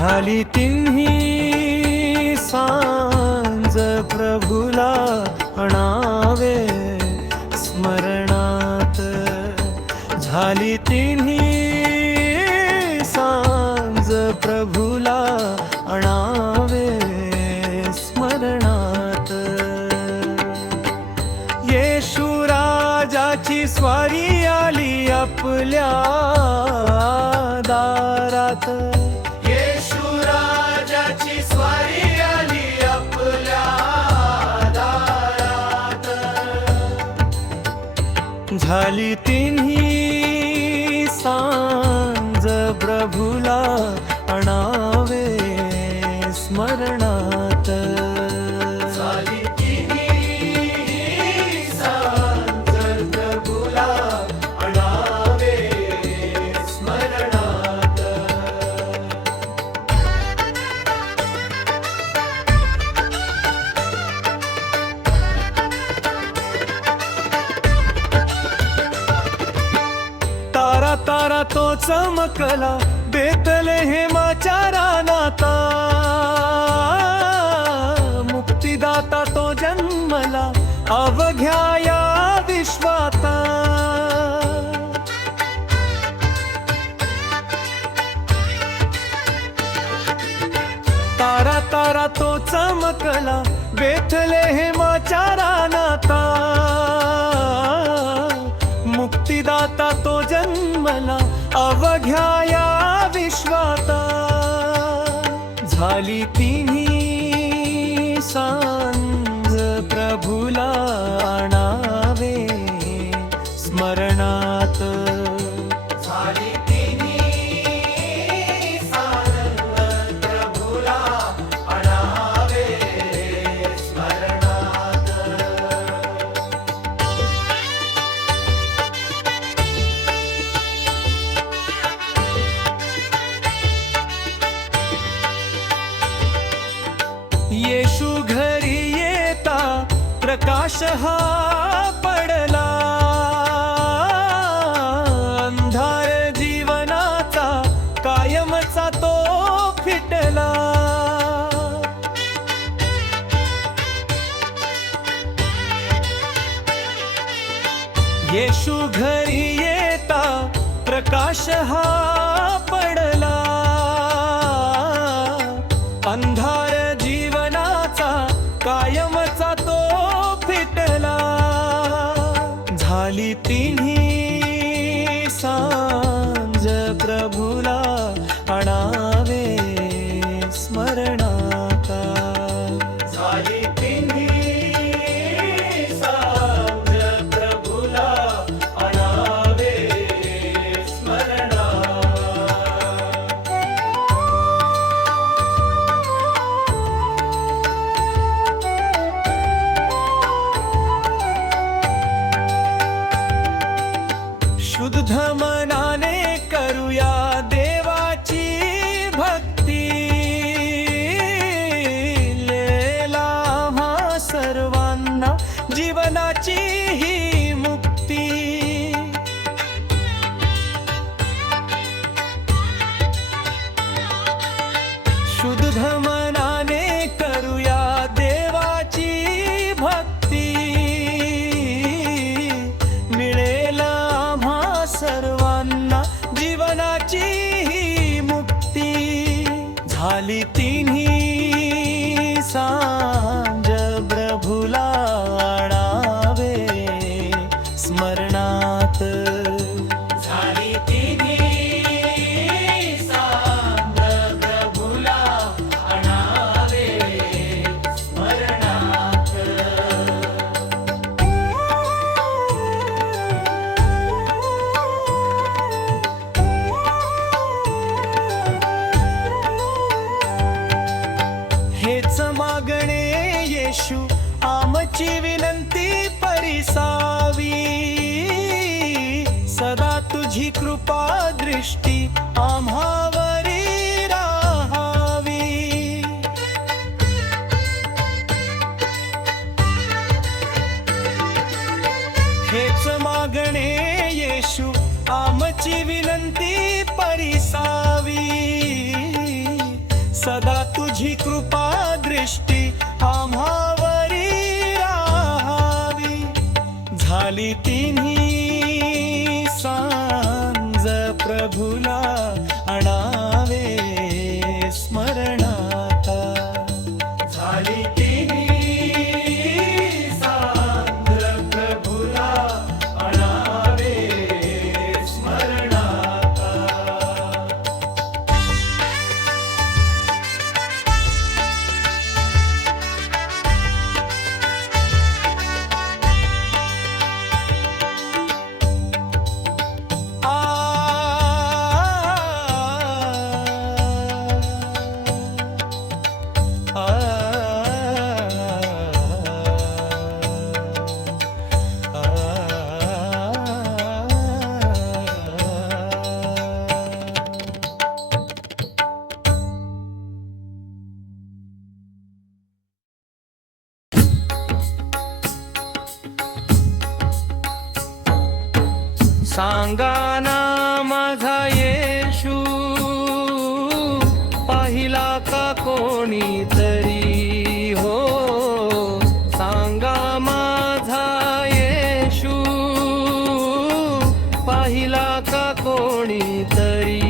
झाली तिन्ही सांज प्रभुला आणावे स्मरणात, झाली तिन्ही सांज प्रभुला आणावे स्मरणात। येशू राजाची स्वारी आली आपल्या दारात, येशू राजाची स्वारी आली आपल्या दारात। झाली तिन्ही सांज प्रभुला आणावे स्मरणात, झाली तिन्ही सांज प्रभुला आणावे स्मरणात। तारा तारा तो चमकला बेथलेहेमाच्या रानात, मुक्तिदाता तो जन्मला अवघ्या या विश्वात। तारा तारा तो चमकला बेथलेहेमाच्या रानात, मुक्तिदाता तो जन्मला अवघ्या या विश्वात। झाली तिन्ही सांज प्रभुला आणावे स्मरणात, झाली तिन्ही सांज प्रभुला आणावे स्मरणात। येशू घरी येता प्रकाश हा पडला, अंधार जीवनाचा कायमचा तो फिटला। येशू घरी येता प्रकाश हा पडला, अंधार जीवनाचा कायमचा तो फिटला। झाली तिन्ही सांज प्रभुला आणावे स्मरणात, झाली तिन्ही सांज प्रभुला आणावे स्मरणात। शुद्ध मनाने करूया देवाची भक्ती, लेला आम्हा सर्वांना जीवनाची ही मुक्ती। शुद्ध मनाने करूया देवाची भक्ती, मिळेल आम्हा सर्वांना जीवनाची ही मुक्ती। झाली तिन्ही सांज प्रभुला आणावे स्मरणात, झाली तिन्ही सांज प्रभुला आणावे स्मरणात। हेच मागणे येशू आमची विनंती परिसावी, सदा तुझी कृपा दृष्टी आम्हावरी राहावी। हेच मागणे येशू आमची विनंती परिसावी, सदा तुझी कृपा दृष्टी आम्हावरी राहावी. झाली तिन्ही सांज प्रभुला आणावे स्मरणात. झाली तिन्ही सांज प्रभुला आणावे स्मरणात. सांगा ना माझा येशू पाहिला का कोणीतरी हो. सांगा माझा येशू पाहिला का कोणीतरी.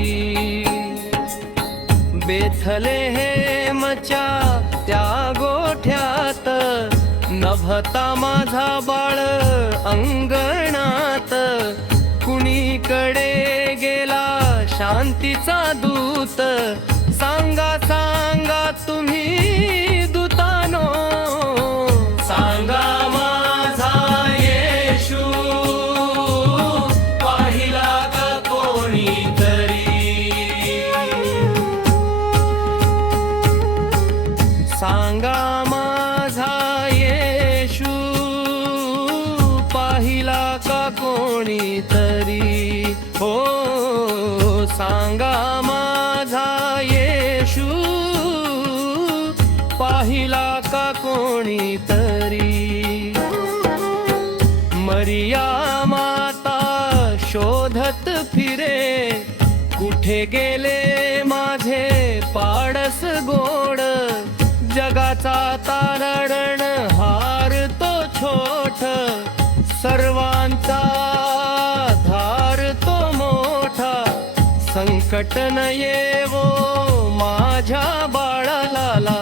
बेथलेहेमच्या त्या गोठ्यात नभता माझा बाळ अंगणात. कुणीकडे गेला शांतीचा दूत. सांगा सांगा तुम्ही दूतानो. सांगा माझा येशू पाहिला का कोणीतरी. सांगा माझा येशू पाहिला का कोणीतरी हो. सांगा माझा येशू पाहिला का कोणीतरी. मरिया माता शोधत फिरे कुठे गेले माझे पाडस गोड. जगाचा तारण हार तो छोट. सर्वांचा धार तो मोठा. संकट न येवो माझ्या बाळाला.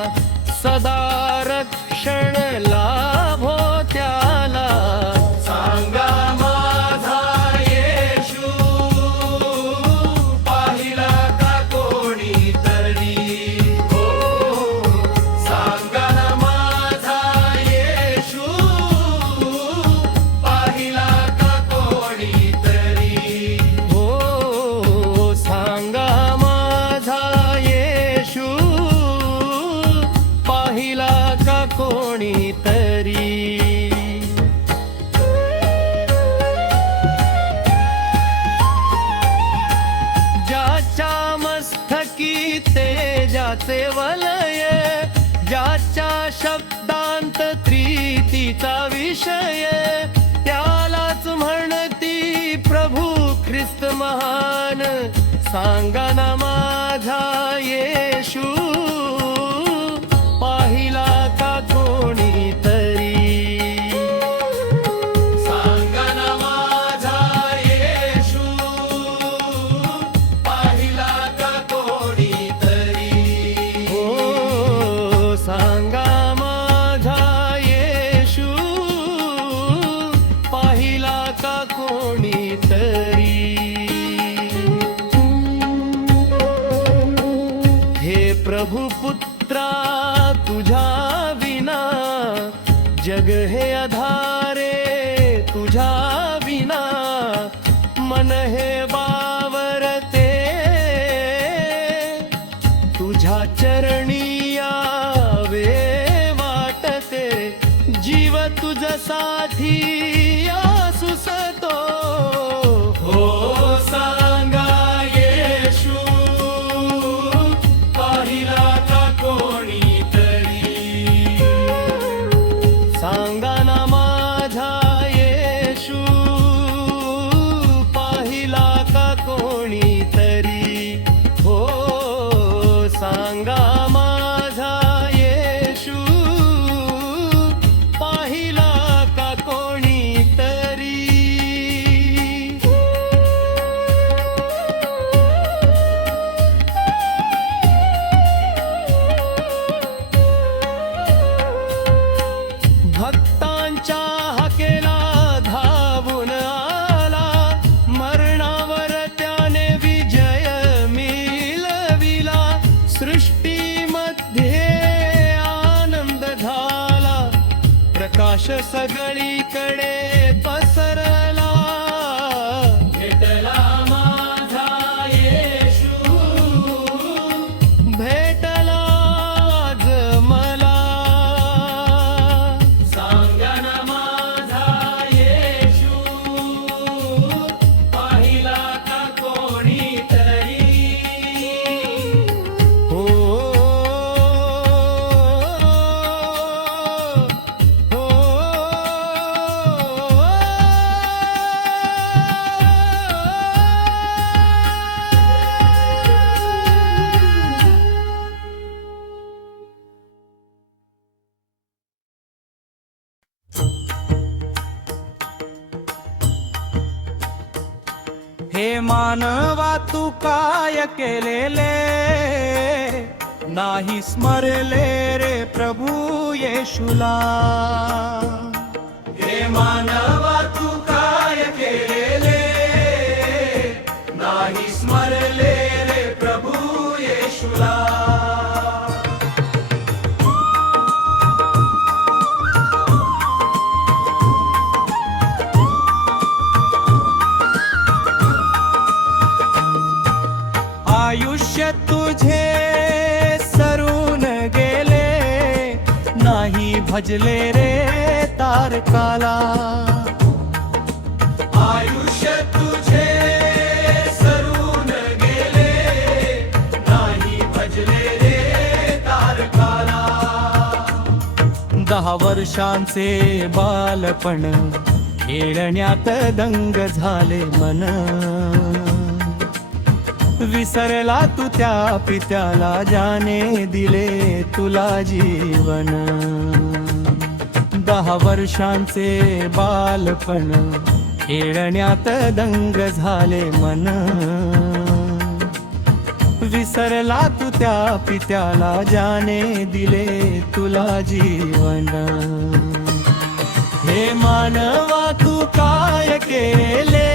सदा रक्षण लाभो त्याला. सांगा माझा येशू पाहिला का कोणीतरी हो. सांगा माझा येशू पाहिला का कोणीतरी हो. सांगा माझा येशू पाहिला का कोणीतरी. ज्याच्या मस्तकी तेजाचे वलय. ज्याच्या शब्दांत त्रितीचा विषय. त्यालाच म्हणती प्रभू ख्रिस्त महान. सांगा ना माझा येशू पाहिला का कोणीतरी. सांगा ना माझा येशू पाहिला का कोणीतरी हो. सांगा माझा येशू पाहिला का कोणीतरी. हे प्रभु पुत्रा तुझ्या विना जग हे अधारे. तुझ्या विना मन हे बावरते. तुझ्या चरणी यावे वाटते. जीव तुझसाठी आसुसतो हो. सांगा येशू पाहिला का कोणीतरी. सांगा ना माझा येशू पाहिला का कोणीतरी हो. सांगा सृष्टीमध्ये आनंद झाला, प्रकाश सगळीकडे पसरला. भेटला माझा येशू, भेटला आज मला. सांगा ना माझा येशू, पाहिला का कोणीतरी? हो, हे मानवा तू काय केलेले, नाही स्मरले रे प्रभू येशूला. हे मानवा तू काय केलेले, नाही स्मरले रे प्रभू येशूला. आयुष्य तुझे सरून गेले, नाही भजले रे तारकाला. आयुष्य तुझे सरून गेले, नाही भजले रे तारकाला. 10 वर्षांचे बालपण खेळण्यात दंग झाले मन. विसरला तू त्या पित्याला, ज्याने दिले तुला जीवन. 10 वर्षांचे बालपण खेळण्यात दंग झाले मन. विसरला तू त्या पित्याला, ज्याने दिले तुला जीवन. हे मानवा तू काय केले,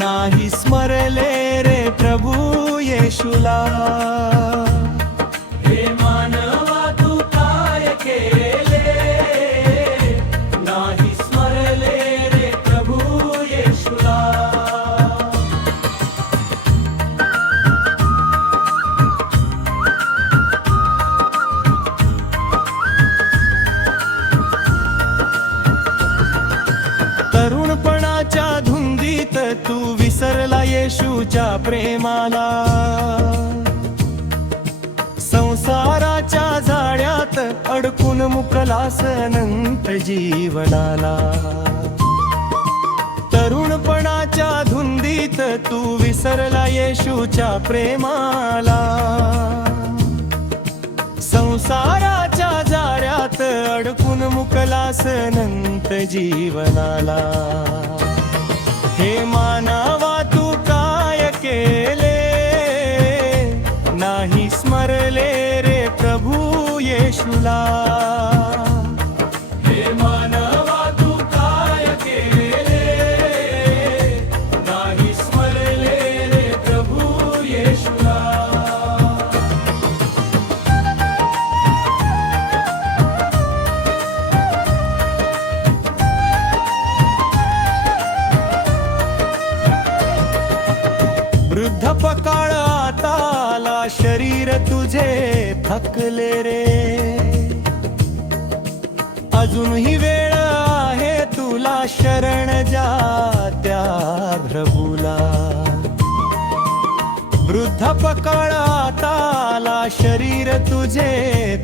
नाही स्मरले रे प्रभू येशूला. हे मानवा तू काय केले, नाही स्मरले रे प्रभू येशूला. तरुणपणाच्या धुंदीत तू विसरला येशूच्या प्रेमाला. संसाराच्या जाळ्यात अडकून मुकलास अनंत जीवनाला. तरुणपणाच्या धुंदीत तू विसरला येशूच्या प्रेमाला. संसाराच्या जाळ्यात अडकून मुकलास अनंत जीवनाला. हे मानवा तू काय केले, नाही स्मरले रे प्रभू येशूला. हे मानवा तू काय केले, नाही स्मरले रे प्रभू येशूला. वृद्धपकाळ आता आला, शरीर तुझे थकले रे. अजूनही वेळ आहे तुला, शरण जा त्या प्रभूला. वृद्धपकाळ आता आला, शरीर तुझे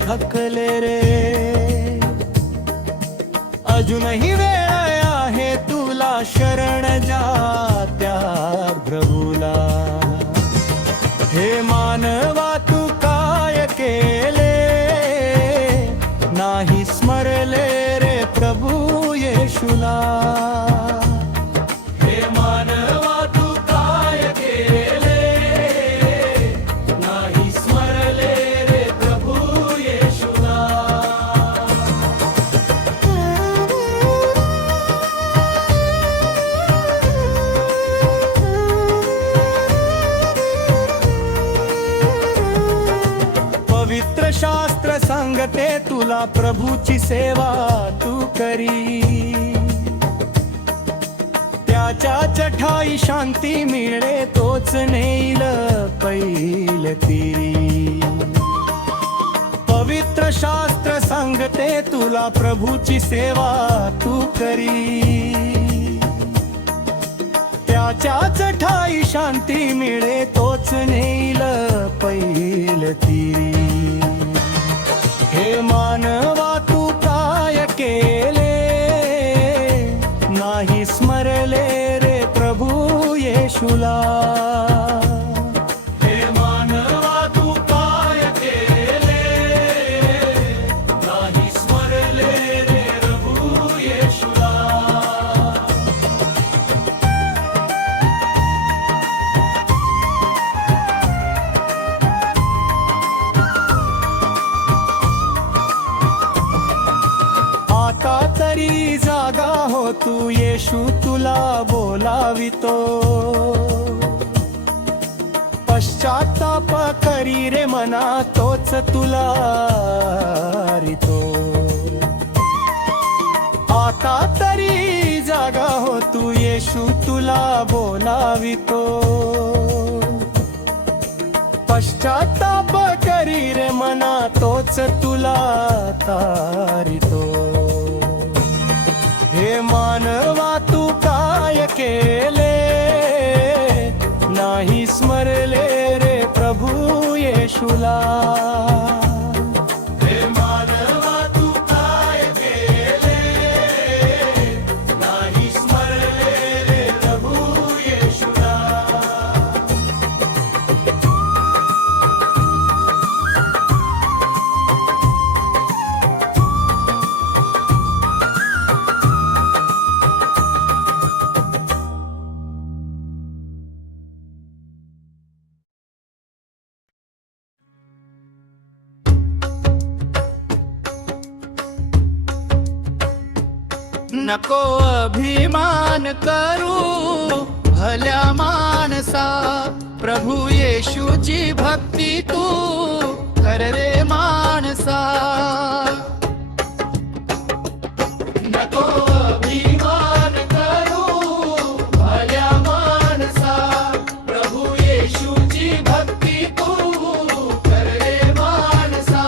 थकले रे. अजूनही वेळ आहे तुला, शरण जा त्या प्रभूला. हे मानवा तू काय केले, नाही स्मरले रे प्रभू येशूला. हे मानवा तू काय केले, नाही स्मरले रे प्रभू येशूला. पवित्र शास्त्र सांगते तुला प्रभूची सेवा तू करी. त्याच्या चठाई शांती मिळे तोच नेईल पैल तिरी. पवित्र शास्त्र सांगते तुला प्रभूची सेवा तू करी. त्याच्या चठाई शांती मिळे तोच नेईल पैल तिरी. हे मानवा तू काय केले नाही स्मरले रे प्रभू येशूला. हे मानवा तू काय केले नाही स्मरले रे प्रभू येशूला. आता तरी जागा हो तू येशू तुला बोलावितो. पश्चाताप करी रे मना तोच तुला रितो. आता तरी जागा हो तू येशू तुला बोलावितो. पश्चाताप करी रे मना तोच तुला तारितो. हे मानवा तू काय केले नाही स्मरले रे प्रभू येशूला. हे मानवा तू काय केले नाही स्मरले रे प्रभू येशूला. नको अभिमान करू भल्या माणसा. प्रभू येशूची भक्ती तू कर रे माणसा. नको अभिमान करू भल्या माणसा. प्रभू येशूची भक्ती तू कर रे माणसा.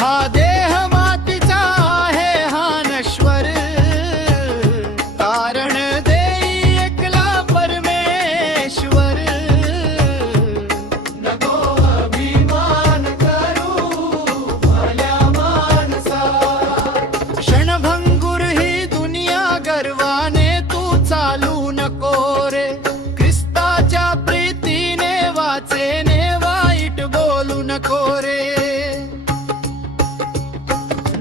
हा देह मातीचा आहे हा नश्वर. कारण देई एकला परमेश्वर. नको अभिमान करू भल्या माणसा. क्षणभंगुर ही दुनिया गर्वाने तू चालू नको रे. ख्रिस्ताच्या प्रीतीने वाचेने वाईट बोलू नको रे.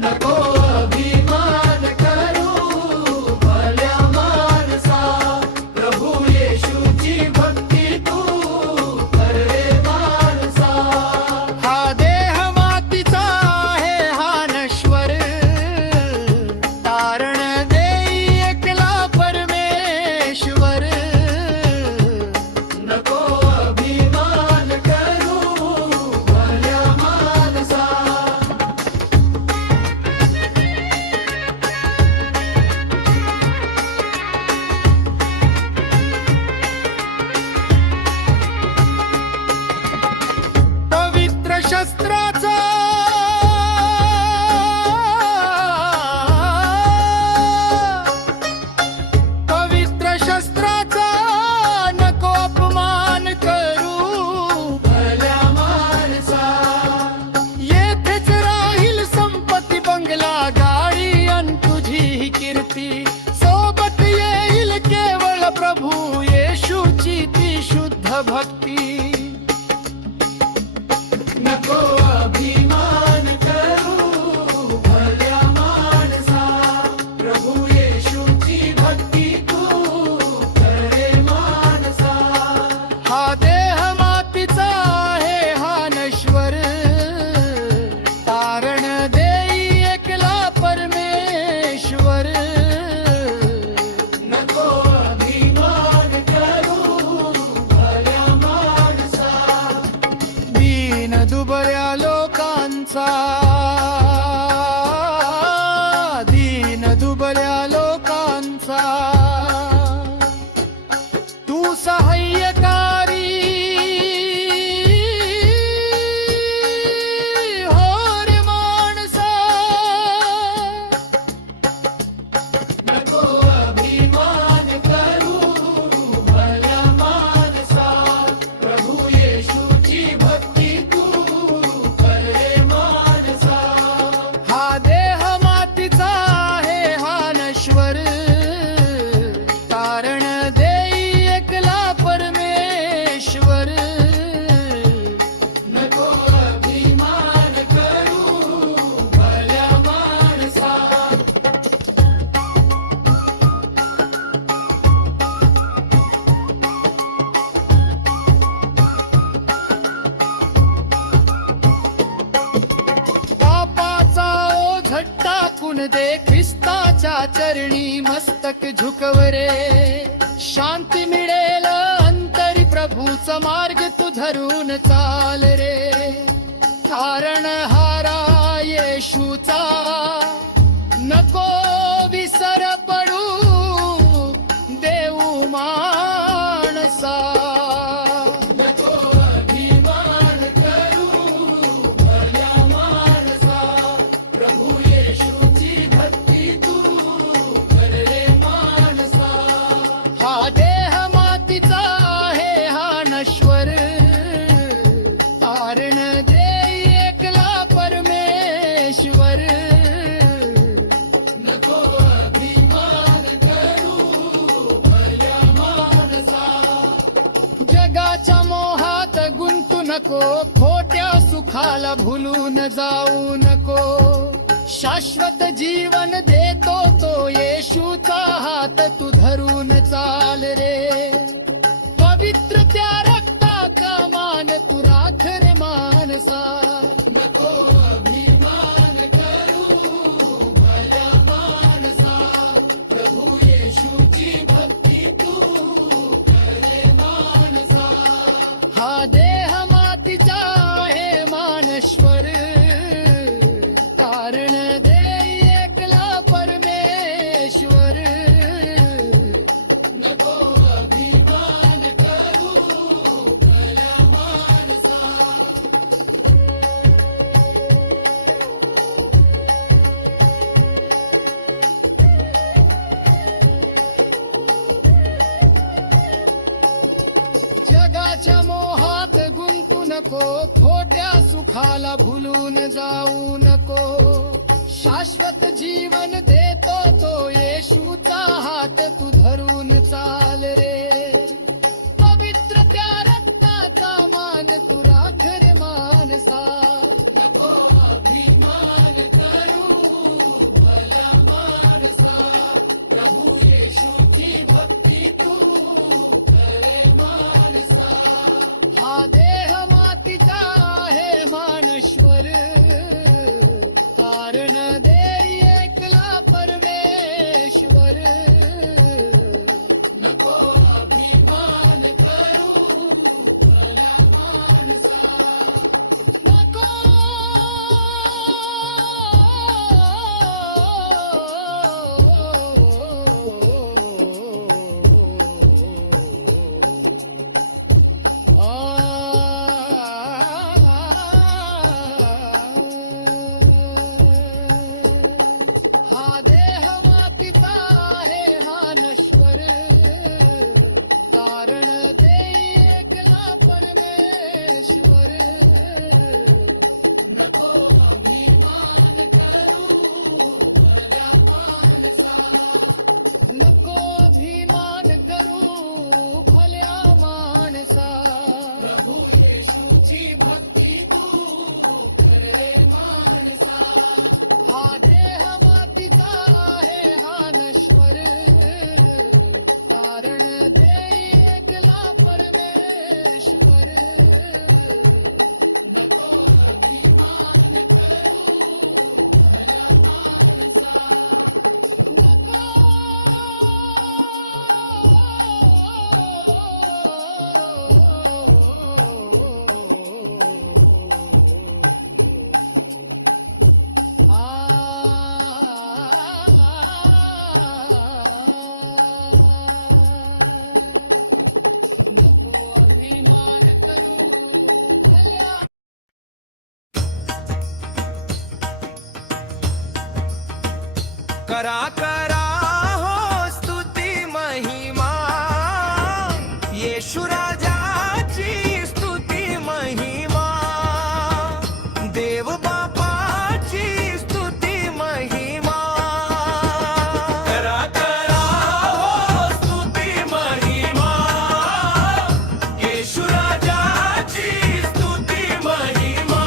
नको अभिमान करू भल्या माणसा. प्रभू येशूची भक्ती तू कर रे माणसा. हा देह मातीचा आहे हा नश्वर. तारण देई एकला परमेश्वर. नको अभिमान करू भल्या माणसा. पवित्र शस्त्राचा पवित्र शस्त्राचा नको अपमान करू भल्या माणसा. येथेच राहील संपत्ती बंगला गाडी अन तुझी ही कीर्ती. सोबत येईल केवळ प्रभू येशूची ती शुद्ध भक्ती. नको अभिमान करू भल्या माणसा. प्रभू येशूची भक्ती तू कर रे माणसा. हा देह मातीचा आहे हा नश्वर. तारण देई एकला परमेश्वर. नको अभिमान करू भल्या माणसा. दीन दुबळ्या लोका लोकांचा, दीन दुबळ्या लोकांचा तू सहाय्यकारी हो रे माणसा. नको अभिमान करू भल्या माणसा, प्रभू येशूची भक्ती तू कर रे माणसा. हा देह मातीचा आहे हा नश्वर, तारण देई एकला परमेश्वर. नको अभिमान करू भल्या माणसा. पापाचा ओझ टाकून दे ख्रिस्ताच्या चरणी मस्तक झुकवरे. शांती मिळेल अंतरी प्रभूचा मार्ग तू धरून चाल रे. तारण हारा येशूचा नको विसर पडू देऊ माणसा. नको अभिमान करू भल्या माणसा, प्रभू येशूची भक्ती तू कर रे माणसा. हा देह मातीचा आहे हा नश्वर, तारण देई एकला परमेश्वर. नको अभिमान करू भल्या माणसा. जगाच्या मोहात गुंतू नको, खोट्या सुखाला भुलून जाऊ नको. शाश्वत जीवन देतो तो येशूचा हात तू धरून चाल रे. पवित्र त्या रक्ताचा मान तू राख रे माणसा. नको अभिमान करू भल्या माणसा, प्रभू येशूची भक्ती तू कर रे माणसा. हा देह मातीचा आहे मानश्वर, तारण देई एकला परमेश्वर. नको अभिमान करू भल्या माणसा. जगाच्या मोहात गुंतू नको, खोट्या सुखाला भुलून जाऊ नको. शाश्वत जीवन देतो तो येशूचा हात तू धरून चाल रे. पवित्र त्या रक्ताचा मान तू राख रे माणसा. नको अभिमान करू भल्या माणसा, प्रभू येशूची भक्ती तू कर रे माणसा. हा देह मातीचा आहे मानश्वर, तारण देई एकला परमेश्वर. नको अभिमान करू भल्या माणसा. नको हा देह मातीचा आहे हा नश्वर, तारण देई एकला परमेश्वर. नको अभिमान करू भल्या माणसा. नको अभिमान करू भल्या माणसा. प्रभू येशूची भक्ती तू कर रे माणसा. हा देह मातीचा आहे हा नश्वर, तारण देई एकला परमेश्वर. नको अभिमान करू भल्या माणसा. नको करा करा हो स्तुती महिमा येशू राजाची स्तुती महिमा देव बापाची स्तुती महिमा करा करा हो स्तुती महिमा येशू राजाची स्तुती महिमा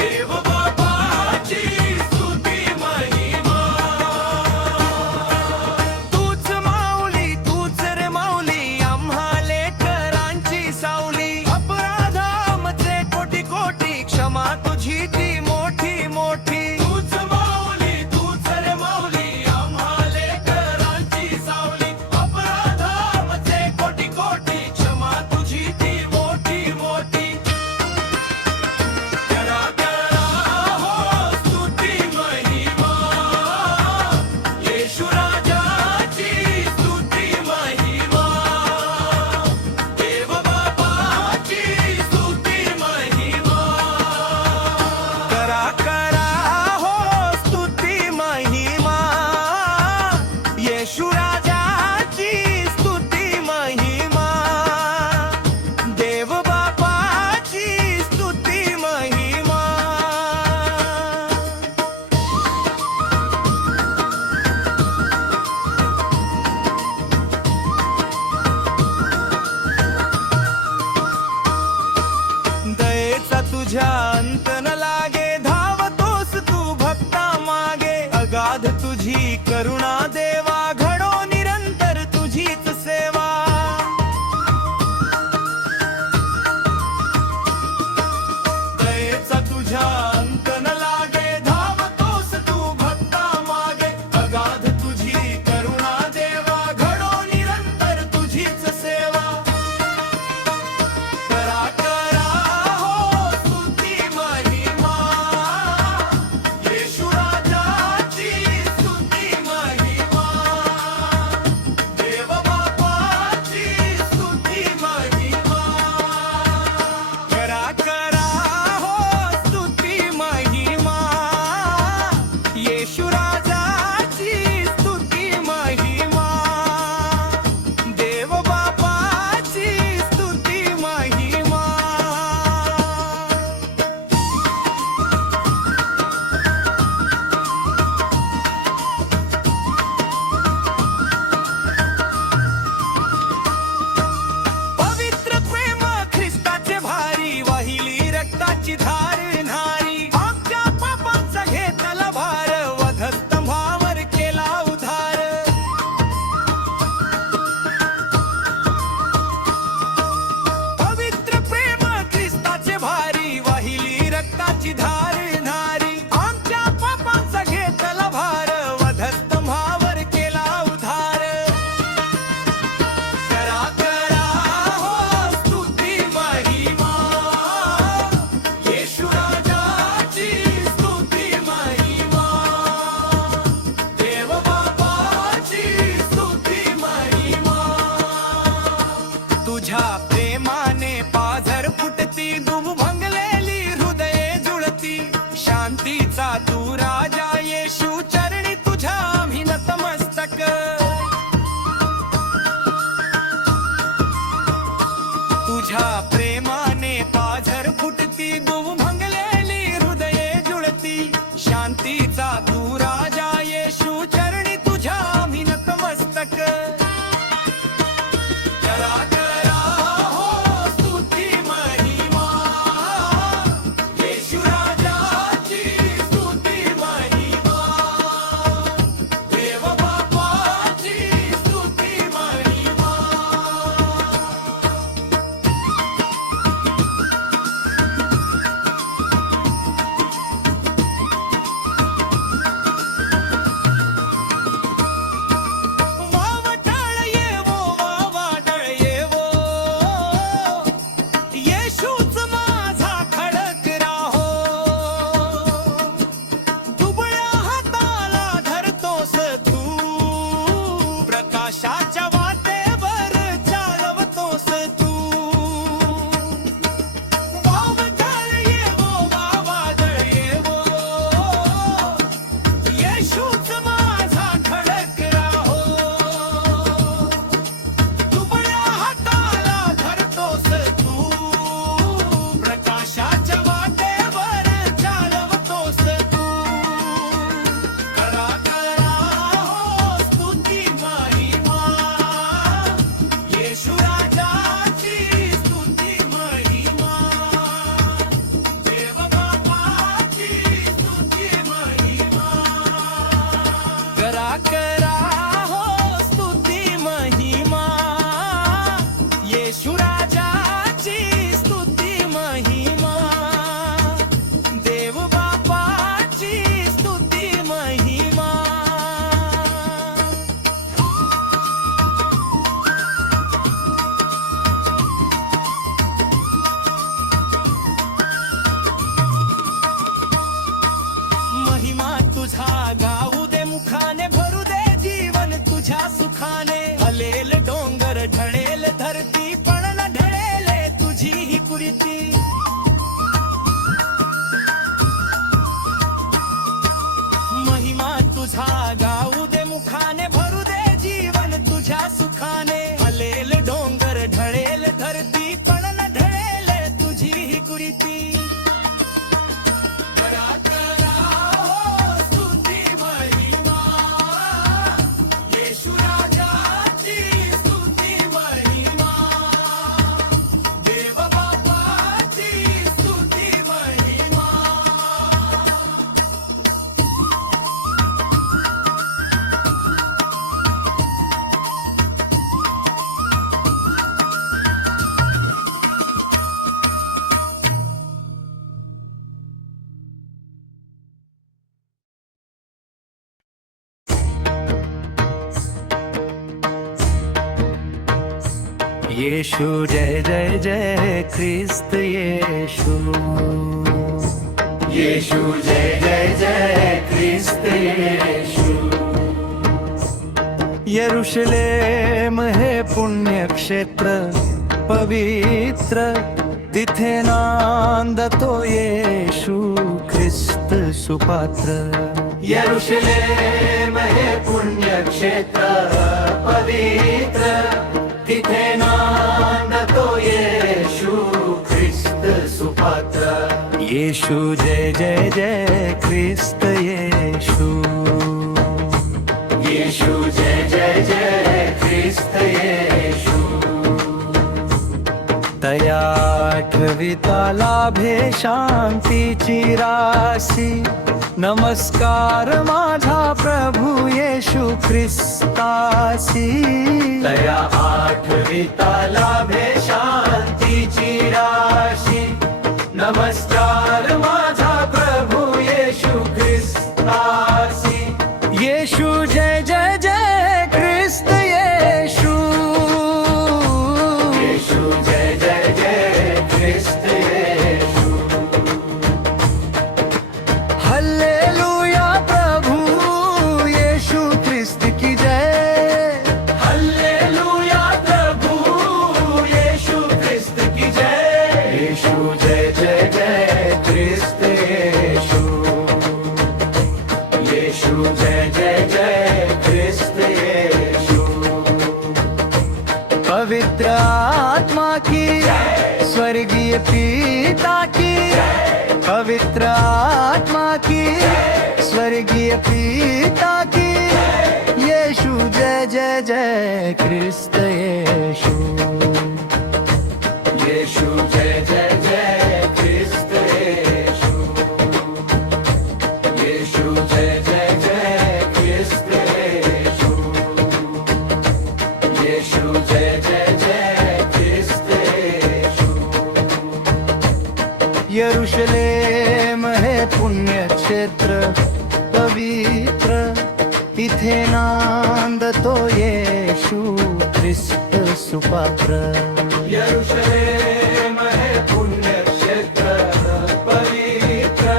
देव बापाची स्तुती महिमा तूच माऊली तूच रे माऊली आम्हाले करांची सावली अपराधामचे कोटी कोटी क्षमा तुझी ती मोठी मोठी तूच माऊली तूच रे माऊली आम्हाले करांची सावली अपराधामचे कोटी कोटी क्षमा तुझी ती मोठी मोठी करा करा हो स्तुती महिमा येशू राजाची स्तुती महिमा देव बापाची स्तुती महिमा करा करा हो स्तुती महिमा येशू राजाची स्तुती महिमा देव बापाची स्तुती महिमा दयेचा तुझ्या अंत न लागे धावतोस तू भक्ता मागे अगाध तुझी करुणा देवा घडो निरंतर तुझीच सेवा दयेचा तुझ्या अंत न लागे धावतोस तू भक्ता मागे अगाध तुझी करुणा देवा घडो निरंतर तुझीच सेवा करा करा हो स्तुती महिमा शांती करा करा हो स्तुती महिमा येशू राजाची स्तुती महिमा देव बापाची स्तुती महिमा येशू जय जय जय ख्रिस्त येशू येशू जय जय जय ख्रिस्त येशू यरुशलेम हे पुण्यक्षेत्र पवित्र तिथे नांदतो येशू ख्रिस्त सुपात्र यरुशलेम हे पुण्यक्षेत्र पवित्र तिथे नांदतो येशू ख्रिस्त सुपात्र येशू जय जय जय ख्रिस्त येशू येशू जय जय जय ख्रिस्त येशू तया आठविता लाभे शांतीची राशी नमस्कार माझा प्रभू येशू ख्रिस्तासी तया आठविता लाभे शांतीची राशी नमस्कार माझा प्रभू येशू ख्रिस्तासी येशू जय जय जय ख्रिस्त येशू येशू जय जय जय ख्रिस्त येशू हल्लेलुया प्रभु येशू ख्रिस्त की जय हल्लेलुया प्रभु येशू ख्रिस्त की जय येशू जय जय जय ख्रिस्त येशू येशू जय जय जय ख्रिस्त येशू पवित्र आत्मा की स्वर्गीय पिता की पवित्र आत्मा की स्वर्गीय पिता की येशू जय जय जय ख्रिस्त येशू येशू जय जय जय ख्रिस्त येशू येशू जय जय जय ख्रिस्त येशू येशू जय जय जय ख्रिस्त येशू यरुशलेम हे पुण्यक्षेत्र पवित्र तिथे नांदतो येशू ख्रिस्त सुपात्र यरुशलेम हे पुण्यक्षेत्र पवित्र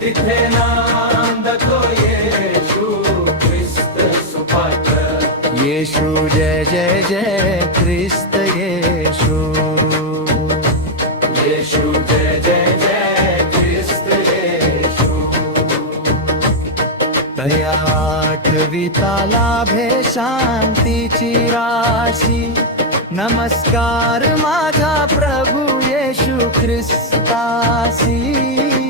तिथे नांदतो येशू ख्रिस्त सुपात्र येशू जय जय जय ख्रिस्त येशू येशू जय जय जय ख्रिस्त येशू तया आठविता लाभे शांतीची राशी नमस्कार माझा प्रभू येशू ख्रिस्तासी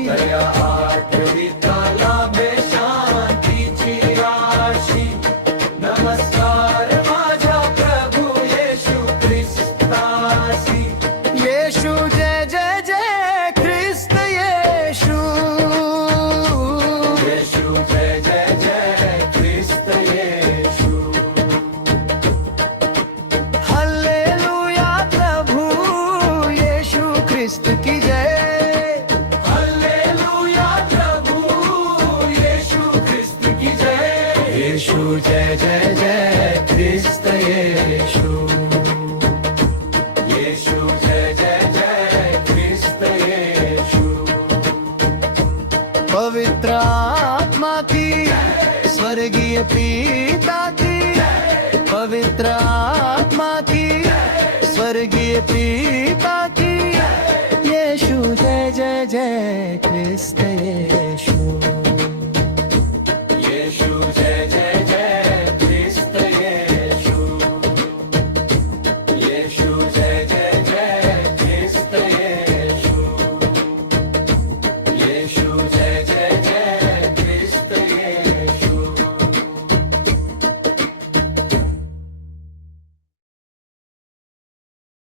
तया आठविता लाभे शांतीची राशी नमस्कार माझा प्रभू येशू ख्रिस्तासी येशू जय जय जय ख्रिस्त येशू येशू जय जय जय ख्रिस्त येशू हल्लेलुया प्रभु येशू ख्रिस्त की जय हल्लेलुया प्रभु येशू ख्रिस्त की जय येशू जय जय जय ख्रिस्त येशू येशू जय जय जय ख्रिस्त येशू पवित्र आत्मा की स्वर्गीय पिता की पवित्र आत्मा की स्वर्गीय पिता